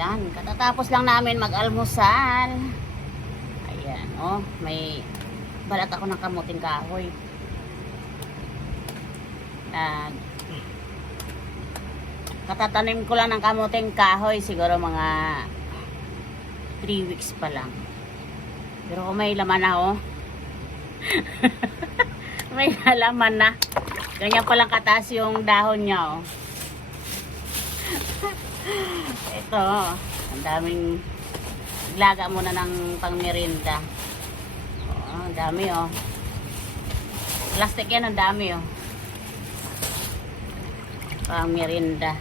Yan, katatapos lang namin mag-almusal. Ayan, oh, may balat ako ng kamuting kahoy. Katatanim ko lang ng kamuting kahoy, siguro mga 3 weeks pa lang. Pero kung may laman na, oh. May laman na. Ganyan palang kataas yung dahon niya, oh. Ito, ang daming laga muna ng pangmerinda. Oh, ang dami, oh. Plastic yan, ang dami, oh. Pangmerinda.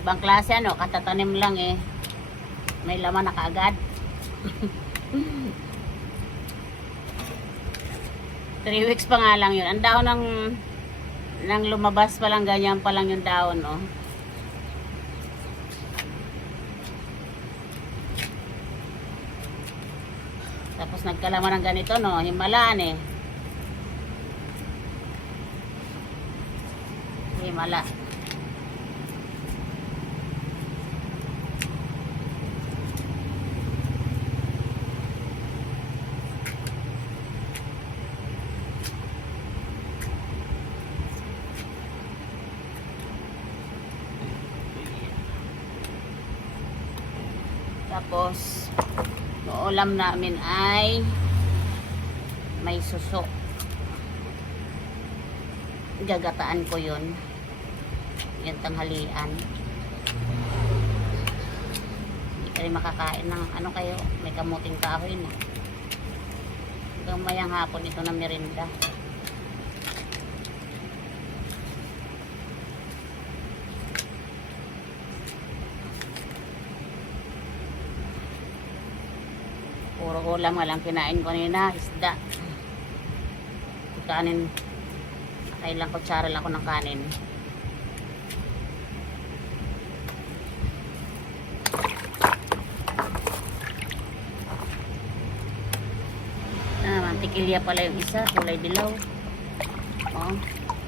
Ibang klase ano, katatanim lang eh. May laman na kaagad. 3 weeks pa nga lang yun. Ang dahon ng lumabas pa lang, ganyan pa lang yung dahon, oh. Tapos nagkalaman ng ganito, no, himalaan eh. Himala. Tapos, ulam namin ay may suso. Gagataan ko yun. Yan tanghalian. Hindi ka rin makakain ng ano kayo. May kamuting kahoy na. Hanggang mayang hapon ito na merinda. Puro ulam nga lang kinain ko nila, isda. Kanin, kailang kutsara lang ako ng kanin. Mantikilya pala yung isa, kulay dilaw. Oh,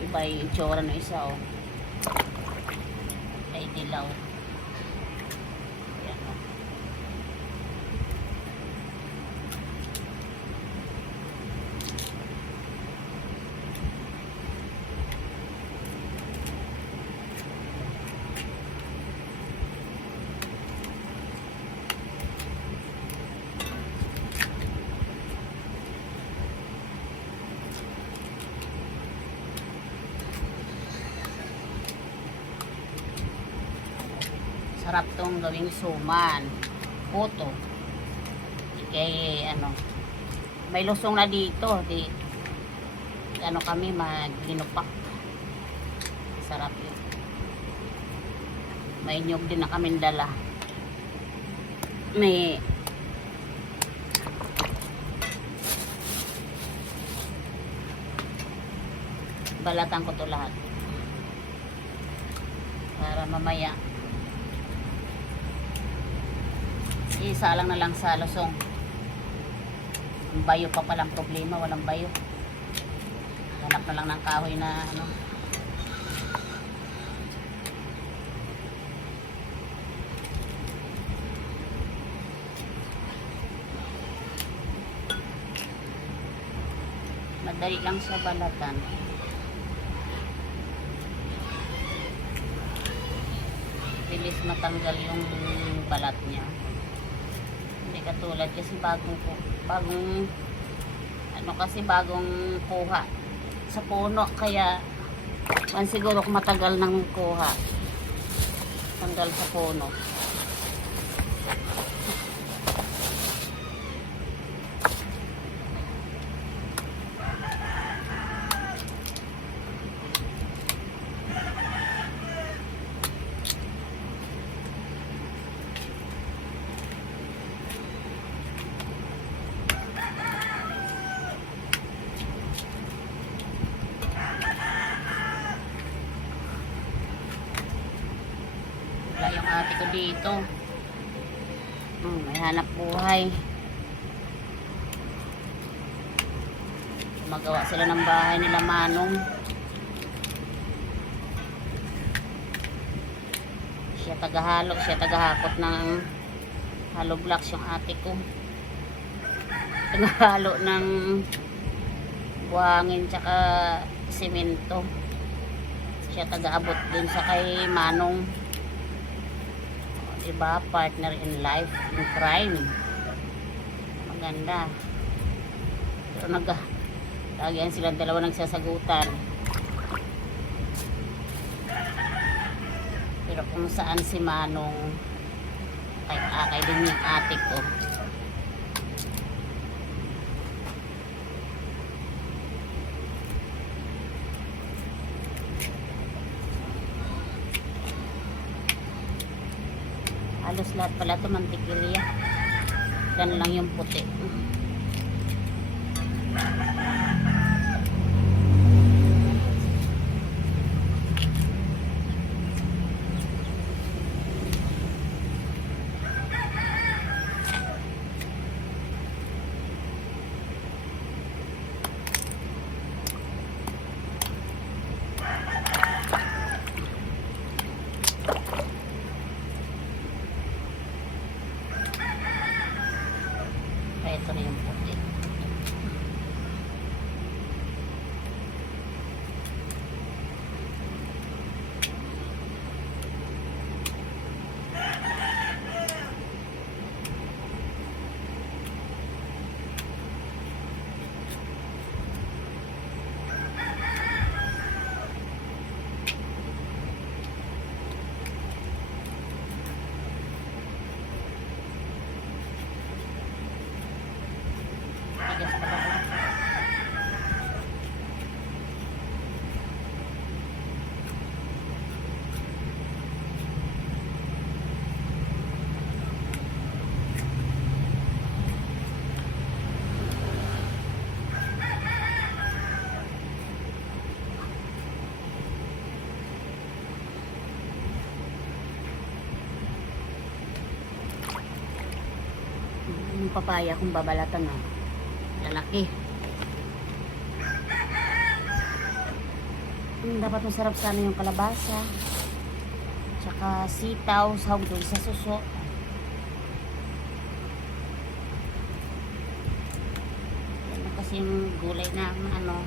iba yung itsura ng isa, oh. Ay dilaw. Yan, oh. Sarap tong gawing suman. Puto. Kaya ano, may lusong na dito. Di, ano kami, maginupak. Sarap yun. May nyug din na kaming dala. May balatan ko to lahat. Para mamaya isa lang na lang sa lusong. Ang bayo pa palang problema, walang bayo. Hanap na lang ng kahoy na ano. Madali lang sa balatan. Bilis matanggal yung balat niya. Hindi katulad kasi bagong kuha sa puno, kaya siguro matagal nang kuha tanggal sa puno. Wala yung ate ko dito. May hanap buhay. Magawa sila ng bahay nila Manong. Siya tagahalo, siya tagahakot ng hollow blocks yung ate ko. Tagahalo ng buhangin tsaka semento. Siya tagaabot dun sa kay Manong. Diba? Partner in life, in crime. Maganda. Pero lagi silang dalawa nagsasagutan. Pero kung saan si Manong, kay din yung ate ko. Halos lahat pala ito mantikilya. Dan lang yung puti. Ito na yung puti. Tigas pala. Yung papaya kung babalatan na. Lalaki. Dapat masarap sana yung kalabasa. Tsaka sitaw, sahog doon sa suso. Yan na kasi yung gulay na ano.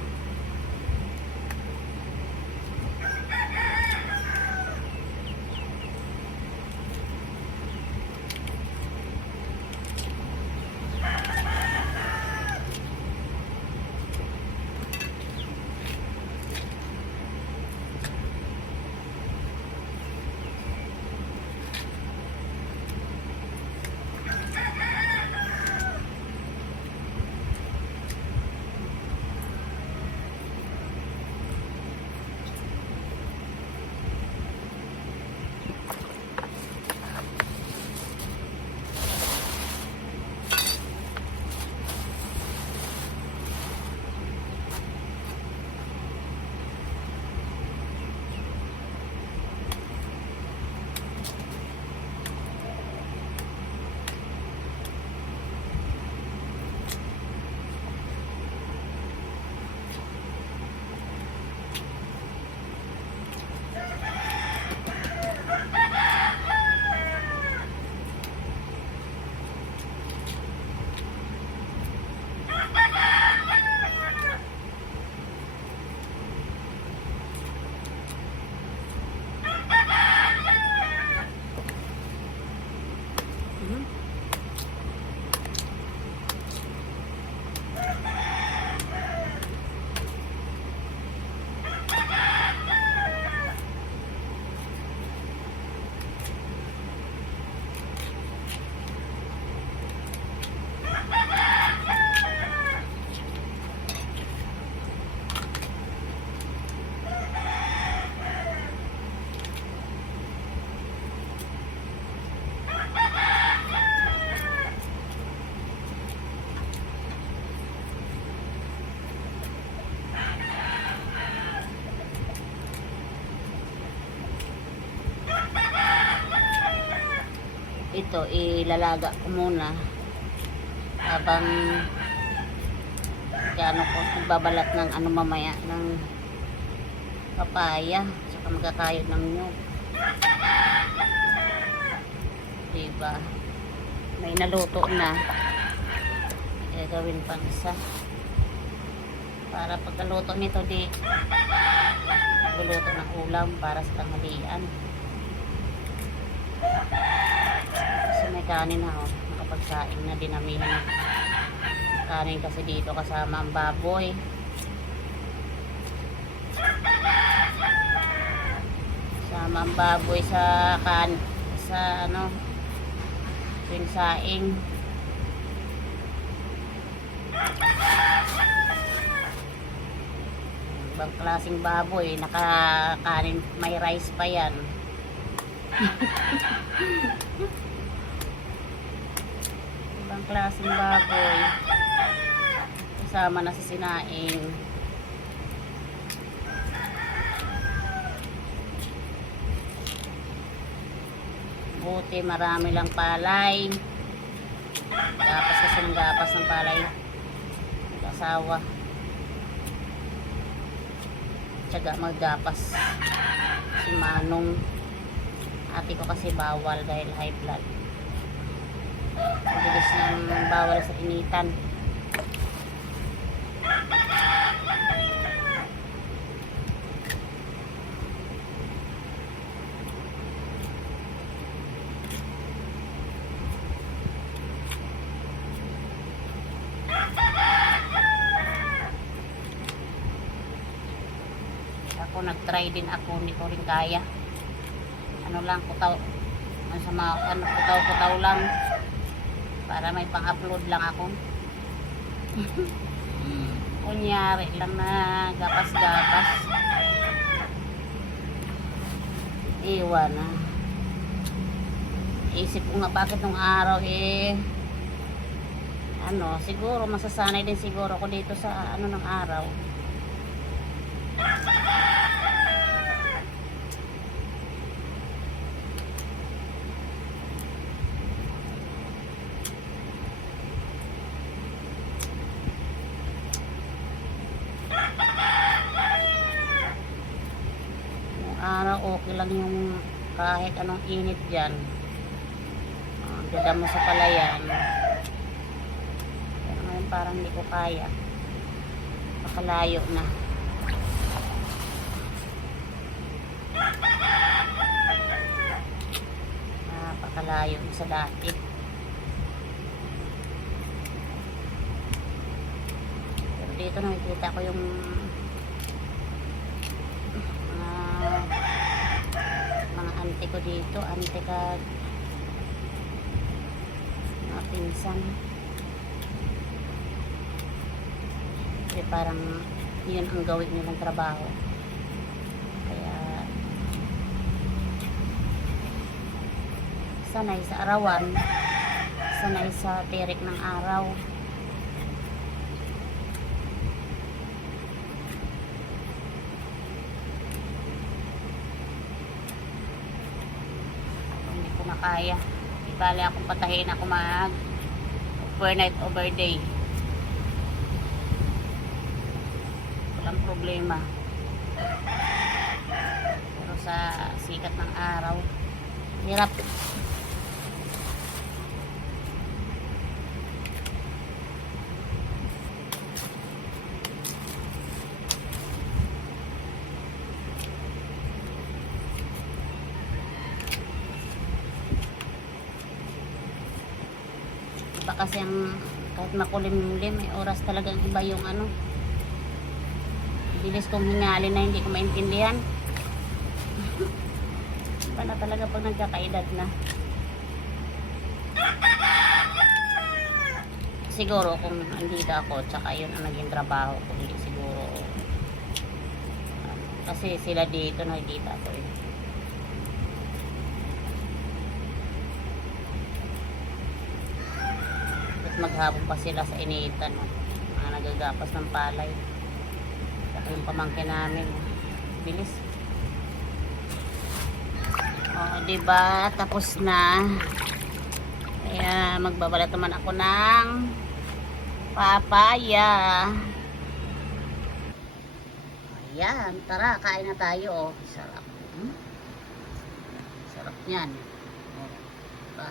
ito ilalaga ko muna habang gaano ko babalat ng ano mamaya ng papaya saka magkakayod ng nyug, diba? May naluto na, gagawin pang isa para pagkaluto nito di luluto ng ulam para sa tanghalian. Kasi may kanin na, oh, nakapagsaing na, dinamihan na kanin kasi dito kasama ang baboy. Kasama ang baboy sa ano yung saing. Ibang klaseng baboy, nakakanin, may rice pa yan. Ibang klaseng baboy kasama na sa sinaing. Buti marami lang palay, gapas kasi ng gapas ng palay mag-asawa, tsaga maggapas si Manong. Ate ko kasi bawal dahil high blood, mabilis nang bawal sa initan. Ako nag-try din ako, hindi ko rin kaya. Ano lang, kutaw, kutaw lang para may pang-upload lang ako. Kunyari lang na gapas-gapas. Iwan na. Isip ko nga bakit nung araw ano, siguro masasanay din siguro ako dito sa ano ng araw. Araw okay lang yung kahit anong init dyan, ganda mo sa palayan. Pero ngayon parang hindi ko kaya, pakalayo na. Pakalayo sa dati. Pero dito nakikita ko yung mga auntie ko dito, auntie ka mga pinsan. Kasi parang yun ang gawin nilang trabaho, kaya sanay sa arawan, sanay sa tirik ng araw. Kaya ibali akong patahin ako mag overnight overday, walang problema. Pero sa sikat ng araw hirap. Iba kasi ang kahit makulimlim, may oras talagang iba yung ano, bilis kong hingalin na hindi ko maintindihan. Iba na talaga pag nagkakaedad na. Siguro kung andito ako tsaka yun ang naging trabaho ko, hindi siguro kasi sila dito nakikita ko maghapon pa sila sa initan, mga nagagapas ng palay. Saka yung pamangkin namin, bilis. O diba tapos na, Kaya magbabalat naman ako ng papaya. Ayan, tara, kain na tayo. Oh. Sarap. Sarap niyan. Oh, diba?